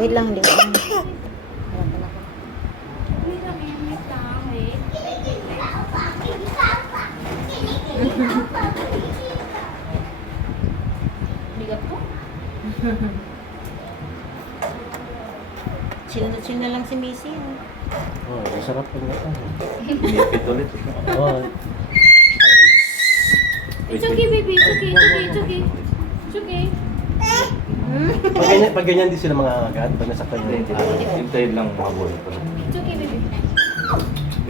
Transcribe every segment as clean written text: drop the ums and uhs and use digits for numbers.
Wait lang, hindi ko. Bigat ko? Chill na lang si Missy. Oh, masarap pa nga. Inipit ulit. Oh, It's okay, baby. It's okay. It's okay. It's okay. It's okay. pag ganyan din sila mga agad, pag nasaktan yung Hintayin lang makabol. It's okay, baby.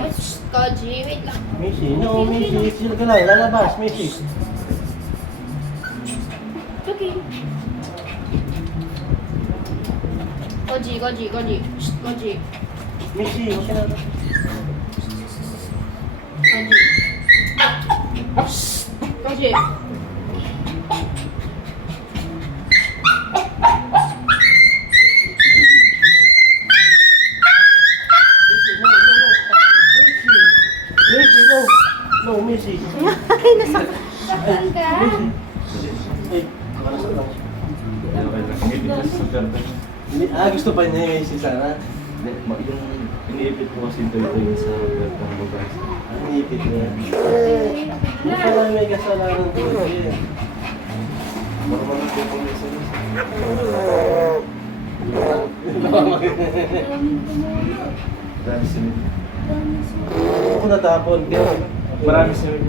Oh, shh, Koji, wait lang. Missy, no, Missy, sila ka lang, lalabas, Missy. It's okay. Koji, Koji, Koji. Shh, Koji. Missy, okay na. Koji. Shh, Koji. Missy, no, no, Missy. Ay, nasaktan. Saan ka? Ay, nakasaktan ako. Okay lang. Inipit kasi sa garden. Gusto pa niya yung Missy sana. Yung iniipit ko kasi ito sa garden mo guys. Ang ipit niya. Hindi pa namin may kasalanan ko eh. Normal lang po kung isa. Dahil sinip. Ako natapon. Marami sinip.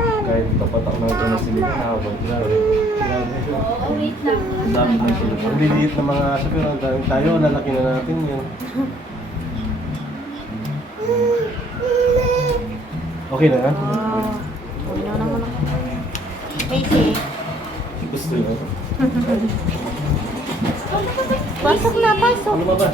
Kahit tapat ako na ito na sinip, nakabag. Grabe. Oh, wait lang. Ang dami ng sinip. Ang liliit na mga aso pero ang daming tayo, lalaki na natin yun. Okay na ha? Oh, uwi na naman ako. Missy. Gusto yun. Pasok na, pasok. Ano ba?